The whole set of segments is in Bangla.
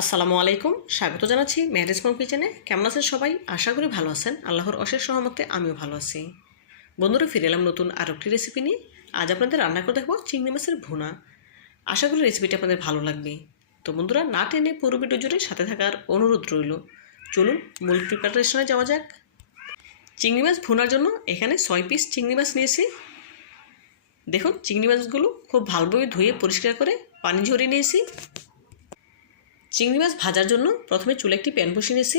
আসসালামু আলাইকুম, স্বাগত জানাচ্ছি ম্যারেজ মম কিচেনে। কেমন আছেন সবাই? আশা করি ভালো আছেন। আল্লাহর অশেষ সহমতে আমিও ভালো আছি। বন্ধুরা, ফিরে এলাম নতুন আরও একটি রেসিপি নিয়ে। আজ আপনাদের রান্না করে দেখব চিংড়ি মাছের ভুনা। আশা করি রেসিপিটা আপনাদের ভালো লাগবে। তো বন্ধুরা, না টেনে পুরো ভিডিও জুড়ে সাথে থাকার অনুরোধ রইল। চলুন মূল প্রিপারেশনে যাওয়া যাক। চিংড়ি মাছ ভুনার জন্য এখানে ছয় পিস চিংড়ি মাছ নিয়েছি। দেখুন, চিংড়ি মাছগুলো খুব ভালোভাবে ধুয়ে পরিষ্কার করে পানি ঝরিয়ে নিয়েছি। চিংড়ি মাছ ভাজার জন্য প্রথমে চুলে একটি প্যান বসিয়ে নিয়েছি।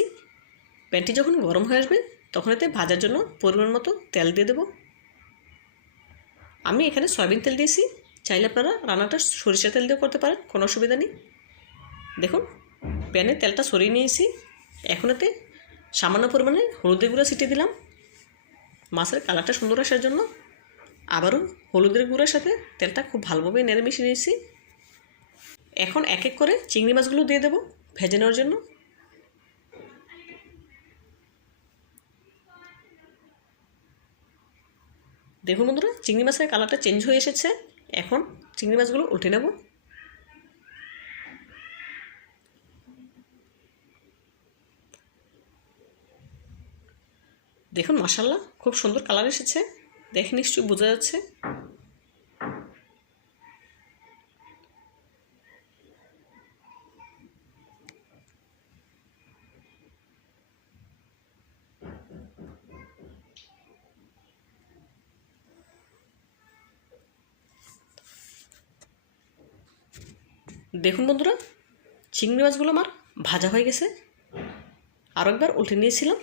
প্যানটি যখন গরম হয়ে আসবে, তখন এতে ভাজার জন্য পরিমাণ মতো তেল দিয়ে দেবো। আমি এখানে সয়াবিন তেল দিয়েছি। চাইলে আপনারা রান্নাটা সরিষা তেল দিয়ে করতে পারেন, কোনো অসুবিধা নেই। দেখুন, প্যানে তেলটা সরিয়ে নিয়েছি। এখন এতে সামান্য পরিমাণে হলুদের গুঁড়া ছিটিয়ে দিলাম। মাছের কালারটা সুন্দর আসার জন্য আবারও হলুদের গুঁড়ার সাথে তেলটা খুব ভালোভাবে নেড়ে মিশিয়ে নিয়েছি। এখন এক এক করে চিংড়ি মাছগুলো দিয়ে দেবো ভেজে নেওয়ার জন্য। দেখুন বন্ধুরা, চিংড়ি মাছের কালারটা চেঞ্জ হয়ে এসেছে। এখন চিংড়ি মাছগুলো উঠে নেব। দেখুন মাসাল্লাহ খুব সুন্দর কালার এসেছে। দেখে নিশ্চয়ই বোঝা যাচ্ছে। দেখুন বন্ধুরা, চিংড়ি মাছগুলো আমার ভাজা হয়ে গেছে। আরও একবার উল্টে নিয়েছিলাম।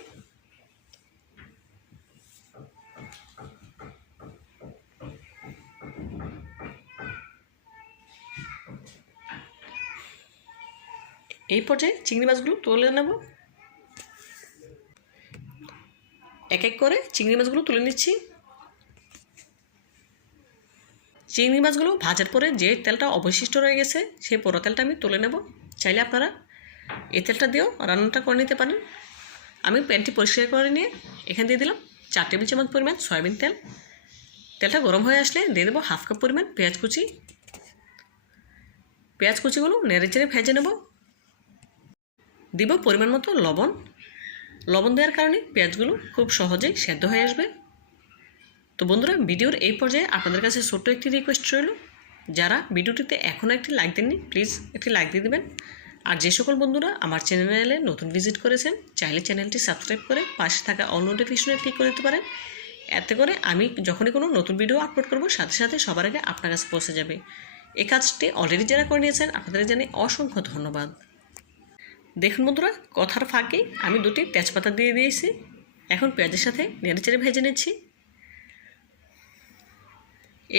এই পর্যায়ে চিংড়ি মাছগুলো তুলে নেব। এক এক করে চিংড়ি মাছগুলো তুলে নিচ্ছি। চিংড়ি মাছগুলো ভাজার পরে যে তেলটা অবশিষ্ট রয়ে গেছে সেই পোড়া তেলটা আমি তুলে নেব। চাইলে আপনারা এই তেলটা দিয়েও রান্নাটা করে নিতে পারেন। আমি প্যানটি পরিষ্কার করে নিয়ে এখানে দিয়ে দিলাম চার টেবিল চামচ পরিমাণ সয়াবিন তেল। তেলটা গরম হয়ে আসলে দিয়ে দেবো হাফ কাপ পরিমাণ পেঁয়াজ কুচি। পেঁয়াজ কুচিগুলো নেড়ে চেড়ে ভেজে নেব। দিব পরিমাণ মতো লবণ। লবণ দেওয়ার কারণে পেঁয়াজগুলো খুব সহজেই সেদ্ধ হয়ে আসবে। তো বন্ধুরা, ভিডিওর এই পর্যায়ে আপনাদের কাছে ছোট্ট একটি রিকোয়েস্ট রইল। যারা ভিডিওটিতে এখনও একটি লাইক দেননি প্লিজ একটি লাইক দিয়ে দেবেন। আর যে সকল বন্ধুরা আমার চ্যানেলে নতুন ভিজিট করেছেন, চাইলে চ্যানেলটি সাবস্ক্রাইব করে পাশে থাকা অল নোটিফিকেশনে ক্লিক করে দিতে পারেন। এতে করে আমি যখনই কোনো নতুন ভিডিও আপলোড করব, সাথে সাথে সবার আগে আপনার কাছে পৌঁছে যাবে। এই কাজটি অলরেডি যারা করে নিয়েছেন, আপনাদের জানাই অসংখ্য ধন্যবাদ। দেখুন বন্ধুরা, কথার ফাঁকে আমি দুটি তেজপাতা দিয়ে দিয়েছি। এখন পেঁয়াজের সাথে নেড়ে চেড়ে ভেজে নিচ্ছি।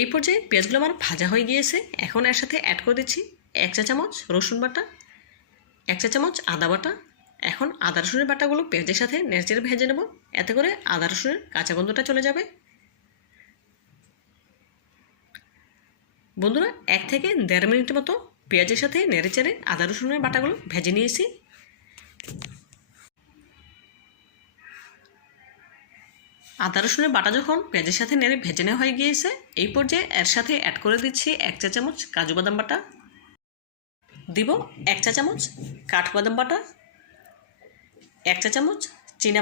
এই পর্যায়ে পেঁয়াজগুলো আমার ভাজা হয়ে গিয়েছে। এখন এর সাথে অ্যাড করে দিচ্ছি এক চা চামচ রসুন বাটা, এক চা চামচ আদা বাটা। এখন আদা রসুনের বাটাগুলো পেঁয়াজের সাথে নেড়েচেড়ে ভেজে নেব। এতে করে আদা রসুনের কাঁচা গন্ধটা চলে যাবে। বন্ধুরা, এক থেকে দেড় মিনিটের মতো পেঁয়াজের সাথে নেড়ে নেড়েচেড়ে আদা রসুনের বাটাগুলো ভেজে নিয়েছি। আদা রসুনের বাটা যখন পেঁয়াজের সাথে নেড়ে ভেজে নেওয়া হয়ে গিয়েছে, এই পর্যায়ে এর সাথে অ্যাড করে দিচ্ছি এক চা চামচ কাজু বাদাম বাটা। দিব এক চা চামচ কাঠবাদাম বাটা, এক চা চামচ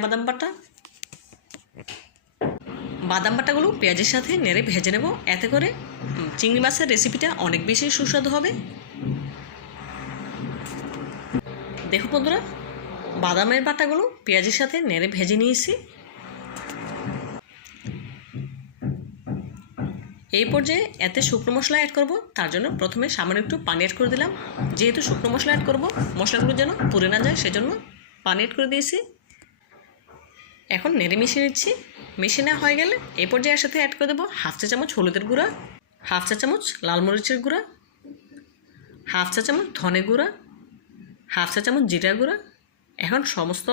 বাদাম বাটা। বাদাম বাটাগুলো পেঁয়াজের সাথে নেড়ে ভেজে নেব, এতে করে চিংড়ি মাছের রেসিপিটা অনেক বেশি সুস্বাদু হবে। দেখো বন্ধুরা, বাদামের বাটাগুলো পেঁয়াজের সাথে নেড়ে ভেজে নিয়েছি। এই পর্যায়ে এতে শুকনো মশলা অ্যাড করব। তার জন্য প্রথমে সামান্য একটু পানি অ্যাড করে দিলাম। যেহেতু শুকনো মশলা অ্যাড করব, মশলাগুলো যেন পুড়ে না যায়, সেজন্য পানি অ্যাড করে দিয়েছি। এখন নেড়ে মিশিয়ে নিচ্ছি। মিশিয়ে নেওয়া হয়ে গেলে এই পর্যায়ে সাথে অ্যাড করে দেবো হাফ চা চামচ হলুদের গুঁড়া, হাফ চা চামচ লাল মরিচের গুঁড়া, হাফ চা চামচ ধনে গুঁড়া, হাফ চা চামচ জিরা গুঁড়া। এখন সমস্ত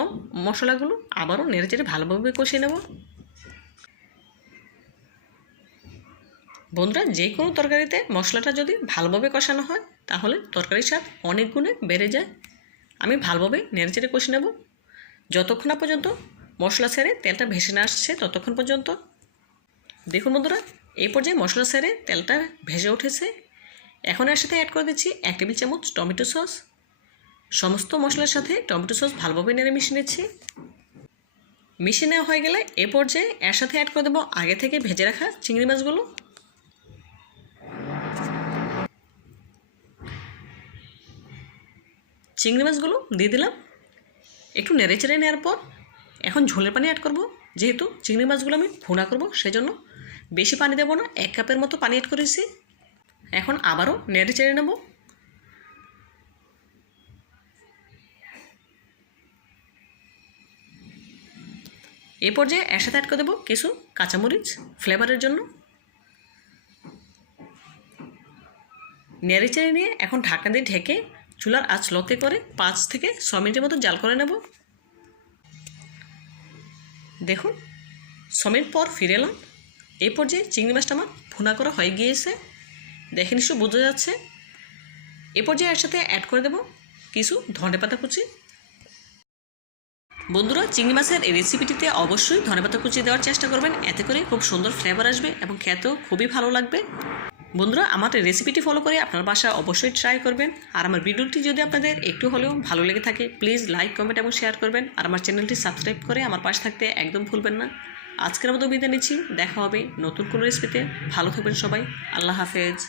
মশলাগুলো আবারও নেড়ে চেড়ে ভালোভাবে কষিয়ে নেব। বন্ধুরা, যে কোনো তরকারিতে মশলাটা যদি ভালোভাবে কষানো হয়, তাহলে তরকারির স্বাদ অনেক গুণে বেড়ে যায়। আমি ভালোভাবে নেড়েচেড়ে কষে নেব। যতক্ষণ না পর্যন্ত মশলা ছেড়ে তেলটা ভেসে না আসছে, ততক্ষণ পর্যন্ত। দেখুন বন্ধুরা, এই পর্যায়ে মশলা ছেড়ে তেলটা ভেসে উঠেছে। এখন এর সাথে অ্যাড করে দিচ্ছি এক টেবিল চামচ টমেটো সস। সমস্ত মশলার সাথে টমেটো সস ভালোভাবে নেড়ে মিশিয়ে নিচ্ছি। মিশিয়ে নেওয়া হয়ে গেলে এ পর্যায়ে এর সাথে অ্যাড করে দেবো আগে থেকে ভেজে রাখা চিংড়ি মাছগুলো। চিংড়ি মাছগুলো দিয়ে দিলাম। একটু নেড়ে চেড়ে নেওয়ার পর এখন ঝোলের পানি অ্যাড করব। যেহেতু চিংড়ি মাছগুলো আমি ভুনা করব সেজন্য বেশি পানি দেবো না, এক কাপের মতো পানি অ্যাড করেছি। এখন আবারও নেড়ে চেড়ে নেব। এ পর্যায়ে এর সাথে অ্যাড করে দেবো কিছু কাঁচামরিচ ফ্লেভারের জন্য। নেড়ে চেড়ে নিয়ে এখন ঢাকা দিয়ে ঢেকে চুলার আঁচ লতে করে পাঁচ থেকে ছ মিনিটের মতো জাল করে নেব। দেখুন, ছ মিনিট পর ফিরে এলাম। এই পর্যায়ে চিংড়ি মাছটা আমার ভুনা করা হয়ে গিয়েছে। দেখে নিশ্চয় বোঝা যাচ্ছে। এ পর্যায়ে একসাথে অ্যাড করে দেব কিছু ধনে পাতা কুচি। বন্ধুরা, চিংড়ি মাছের এই রেসিপিটিতে অবশ্যই ধনেপাতা কুচি দেওয়ার চেষ্টা করবেন। এতে করে খুব সুন্দর ফ্লেভার আসবে এবং খেতেও খুবই ভালো লাগবে। বন্ধুরা আমার রেসিপিটি ফলো করে আপনার বাসা অবশ্যই ট্রাই করবেন। আর আমার ভিডিওটি যদি আপনাদের একটু হলেও ভালো লেগে থাকে প্লিজ লাইক কমেন্ট এবং শেয়ার করবেন। আর আমার চ্যানেলটি সাবস্ক্রাইব করে আমার পাশে থাকতে একদম ভুলবেন না। আজকের মতো বিদায় নিচ্ছি। দেখা হবে নতুন কোনো রেসিপিতে ভালো থাকবেন সবাই। আল্লাহ হাফেজ।